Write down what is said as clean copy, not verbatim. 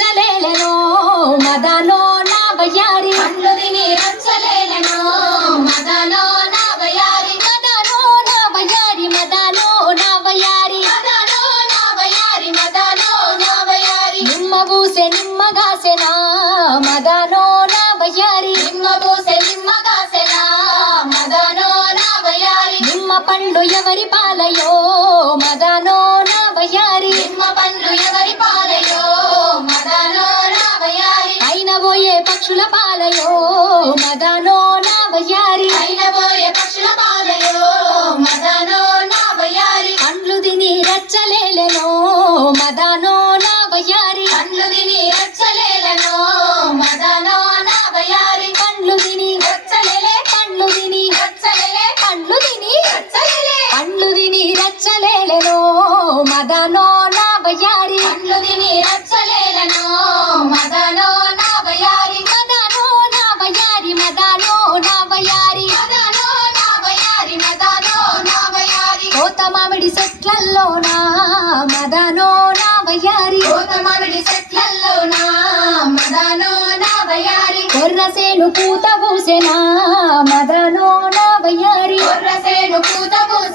రచ్చలేలెనో మదనో నా వయ్యారి పండ్లు తిని రచ్చలేలెనో మదనో నా వయ్యారి మదనో నా వయ్యారి మదనో నా వయ్యారి మదనో నా వయ్యారి మదనో నా వయ్యారి నిమ్మ బూసె నిమ్మగాసెనా మదనో నా వయ్యారి నిమ్మ పూసె నిమ్మ కాసెలా మదనో నా వయ్యారి నిమ్మ పండ్లు ఎవరి పాలయో మదనో నా వయ్యారి నిమ్మ పండ్లు ఎవరి పాలయో మదనో నా వయ్యారి అయిన పోయే పక్షుల పాలయో మదనో నా వయ్యారి అయిన పోయే పక్షుల పాలయో మదనో నా వయ్యారి పండ్లు తిని రచ్చలేలెనో మదనో నా వయ్యారి పండ్లు తిని రచ్చలేలెనో మదనో నా వయ్యారి పండ్లు తిని రచ్చలేలే పండ్లు తిని రచ్చలేలే పండ్లు తిని రచ్చలేలే పండ్లు తిని రచ్చలేలెనో మదనో నా వయ్యారి పండ్లు తిని రచ్చలేలెనో మదనో నా వయ్యారి మదనో నా వయ్యారి మదనో నా వయ్యారి మదనో నా వయ్యారి మదనో నా వయ్యారి కోత మామిడి చెట్లల్లోనా మదనో నా వయ్యారి కోత మామిడి చెట్లల్లోనా మదనో నా వయ్యారి కొర్రసేను పూత పూసెనా మదనో నా వయ్యారి కొర్రసేను పూత పూసె